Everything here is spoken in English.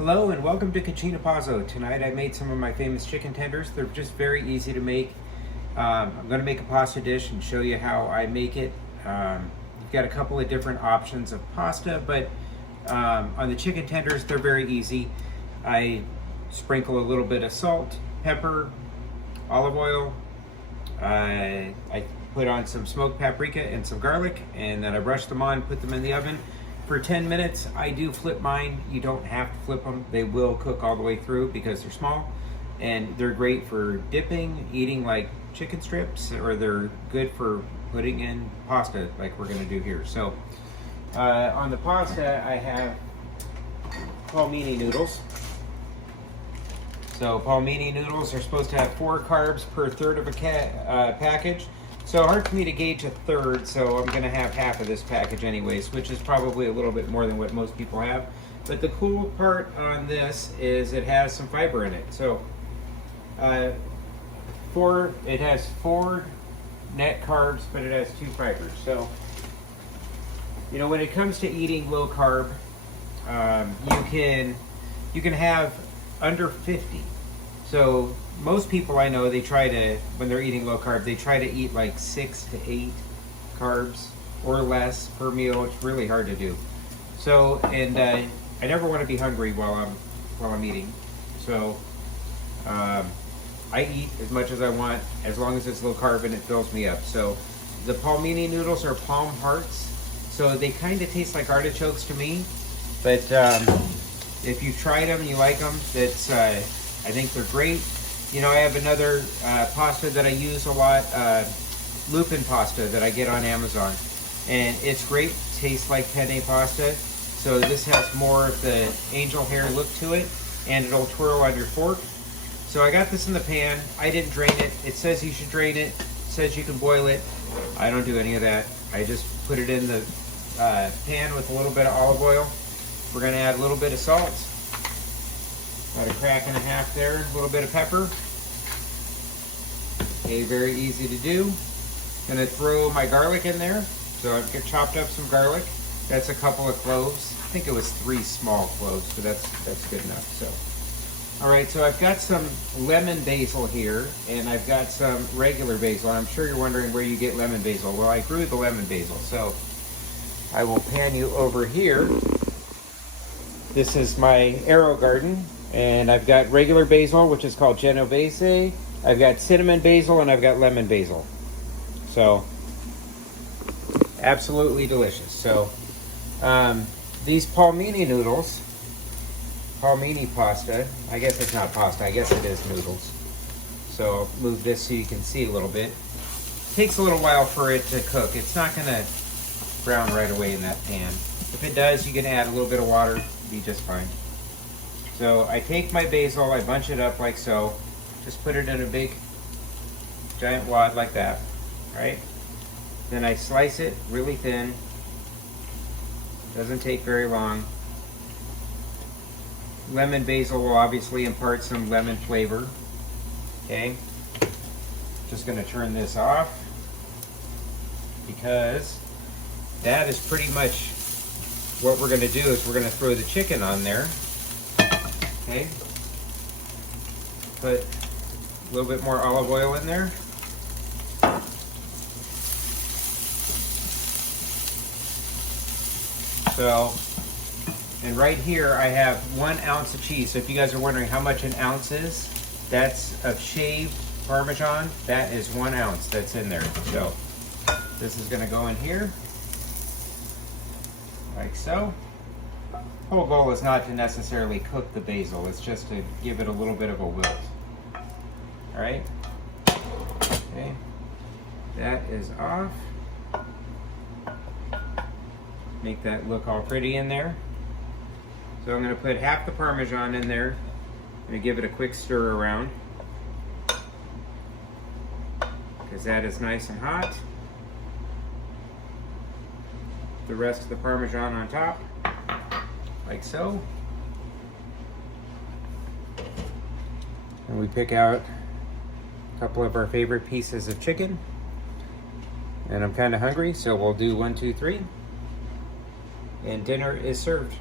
Hello and welcome to Cucina Pazzo. Tonight I made some of my famous chicken tenders. They're just very easy to make. I'm going to make a pasta dish and show you how I make it. You've got a couple of different options of pasta, but on the chicken tenders they're very easy. I sprinkle a little bit of salt, pepper, olive oil. I put on some smoked paprika and some garlic, and then I brush them on, put them in the oven for 10 minutes. I do flip mine. You don't have to flip them. They will cook all the way through because they're small, and they're great for dipping, eating like chicken strips, or they're good for putting in pasta like we're going to do here. So on the pasta I have Palmini noodles. So Palmini noodles are supposed to have 4 carbs per third of a package. So hard for me to gauge a third, so I'm going to have half of this package anyways, which is probably a little bit more than what most people have. But the cool part on this is it has some fiber in it. So it has 4 net carbs, but it has 2 fibers. So, you know, when it comes to eating low carb, you can have under 50. So most people I know, they try to, when they're eating low carb, they try to eat like 6 to 8 carbs or less per meal. It's really hard to do. So, and I never want to be hungry while I'm eating. So I eat as much as I want, as long as it's low carb and it fills me up. So the Palmini noodles are palm hearts. So they kind of taste like artichokes to me. But if you've tried them and you like them, that's I think they're great. You know, I have another pasta that I use a lot, lupin pasta that I get on Amazon. And it's great, tastes like penne pasta. So this has more of the angel hair look to it, and it'll twirl on your fork. So I got this in the pan. I didn't drain it. It says you should drain it. It says you can boil it. I don't do any of that. I just put it in the pan with a little bit of olive oil. We're gonna add a little bit of salt. About a crack and a half there, a little bit of pepper. Okay, very easy to do. Gonna throw my garlic in there. So I've chopped up some garlic. That's a couple of cloves. I think it was 3 small cloves, but that's good enough. So, all right, so I've got some lemon basil here, and I've got some regular basil. I'm sure you're wondering where you get lemon basil. Well, I grew the lemon basil, so I will pan you over here. This is my arrow garden. And I've got regular basil, which is called Genovese. I've got cinnamon basil, and I've got lemon basil. So, absolutely delicious. So, these Palmini noodles, Palmini pasta, I guess it's not pasta, I guess it is noodles. So, I'll move this so you can see a little bit. It takes a little while for it to cook. It's not going to brown right away in that pan. If it does, you can add a little bit of water, it'll be just fine. So I take my basil, I bunch it up like so, just put it in a big giant wad like that, right? Then I slice it really thin, doesn't take very long. Lemon basil will obviously impart some lemon flavor, okay? Just gonna turn this off because that is pretty much what we're gonna do is we're gonna throw the chicken on there. Okay, put a little bit more olive oil in there. So, and right here I have 1 ounce of cheese. So if you guys are wondering how much an ounce is, that's of shaved Parmesan. That is 1 ounce that's in there. So this is gonna go in here, like so. The whole goal is not to necessarily cook the basil, it's just to give it a little bit of a wilt. All right, okay, that is off. Make that look all pretty in there. So I'm gonna put half the Parmesan in there. I'm gonna give it a quick stir around because that is nice and hot. The rest of the Parmesan on top, like so. And we pick out a couple of our favorite pieces of chicken. And I'm kind of hungry, so we'll do 1, 2, 3. And dinner is served.